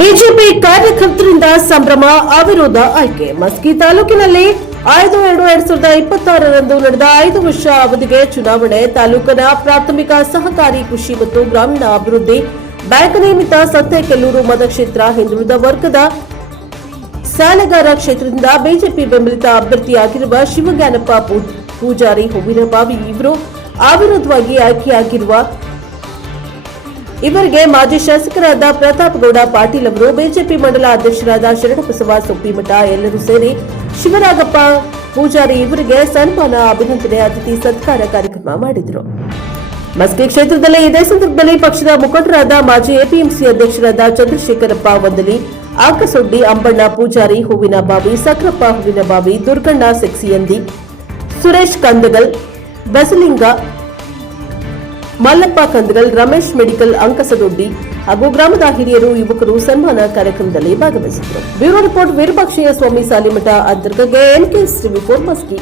BJP ಕಾರ್ಯಕರ್ತರಿಂದ ಸಂಭ್ರಮ, ಅವಿರೋಧ ಆಯ್ಕೆ. ಮಸ್ಕಿ ತಾಲೂಕಿನಲ್ಲಿ 5/2/2026ರಂದು ನಡೆದ 5 ವರ್ಷ ಅವಧಿಗೆ ಚುನಾವಣೆ. ತಾಲೂಕಿನ ಪ್ರಾಥಮಿಕ ಸಹಕಾರಿ ಕೃಷಿ ಮತ್ತು ಗ್ರಾಮೀಣ ಅಭಿವೃದ್ಧಿ ಬ್ಯಾಂಕ್ ನೇಮಿತ ಸಂತೆಕೆಲ್ಲೂರು ಮತಕ್ಷೇತ್ರ ಹಿಂದುಳಿದ ವರ್ಗದ ಸಾಲಗಾರ ಕ್ಷೇತ್ರದಿಂದ ಬಿಜೆಪಿ ಬೆಂಬಲಿತ ಅಭ್ಯರ್ಥಿಯಾಗಿರುವ ಶಿವಜ್ಞಾನಪ್ಪ ಪೂಜಾರಿ ಹೂವಿನಬಾವಿ ಇವರು ಅವಿರೋಧವಾಗಿ ಆಯ್ಕೆಯಾಗಿರುವ ಇವರಿಗೆ ಮಾಜಿ ಶಾಸಕರಾದ ಪ್ರತಾಪಗೌಡ ಪಾಟೀಲ್ ಅವರು, ಬಿಜೆಪಿ ಮಂಡಲ ಅಧ್ಯಕ್ಷರಾದ ಶರಣಬಸವ ಸೊಪ್ಪಿಮಠ ಎಲ್ಲರೂ ಸೇರಿ ಶಿವರಾಗಪ್ಪ ಪೂಜಾರಿ ಇವರಿಗೆ ಸನ್ಮಾನ, ಅಭಿನಂದನೆ, ಅತಿಥಿ ಸತ್ಕಾರ ಕಾರ್ಯಕ್ರಮ ಮಾಡಿದರು. ಮಸ್ಕಿ ಕ್ಷೇತ್ರದಲ್ಲಿ ಇದೇ ಸಂದರ್ಭದಲ್ಲಿ ಪಕ್ಷದ ಮುಖಂಡರಾದ ಮಾಜಿ ಎಪಿಎಂಸಿ ಅಧ್ಯಕ್ಷರಾದ ಚಂದ್ರಶೇಖರಪ್ಪ ವಂದಲಿ, ಆಕಸೊಡ್ಡಿ, ಅಂಬಣ್ಣ ಪೂಜಾರಿ ಹೂವಿನಬಾವಿ, ಸಕ್ರಪ್ಪ ಹೂವಿನಬಾವಿ, ದುರ್ಗಣ್ಣ ಸೆಕ್ಸಿಯಂದಿ, ಸುರೇಶ್ ಕಂದಗಲ್, ಬಸಲಿಂಗ, ಮಲ್ಲಪ್ಪ ಕಂದಗಲ್, ರಮೇಶ್ ಮೆಡಿಕಲ್, ಅಂಕಸದೊಡ್ಡಿ ಹಾಗೂ ಗ್ರಾಮದ ಹಿರಿಯರು, ಯುವಕರು ಸನ್ಮಾನ ಕಾರ್ಯಕ್ರಮದಲ್ಲಿ ಭಾಗವಹಿಸಿದರು. ಬ್ಯೂರೋ ರಿಪೋರ್ಟ್, ವಿರೂಪಾಕ್ಷಯ್ಯ ಸ್ವಾಮಿ ಸಾಲಿಮಠ, ಅಂತರ್ಗಗೆ, NK ಟಿವಿ 4 ಮಸ್ಕಿ.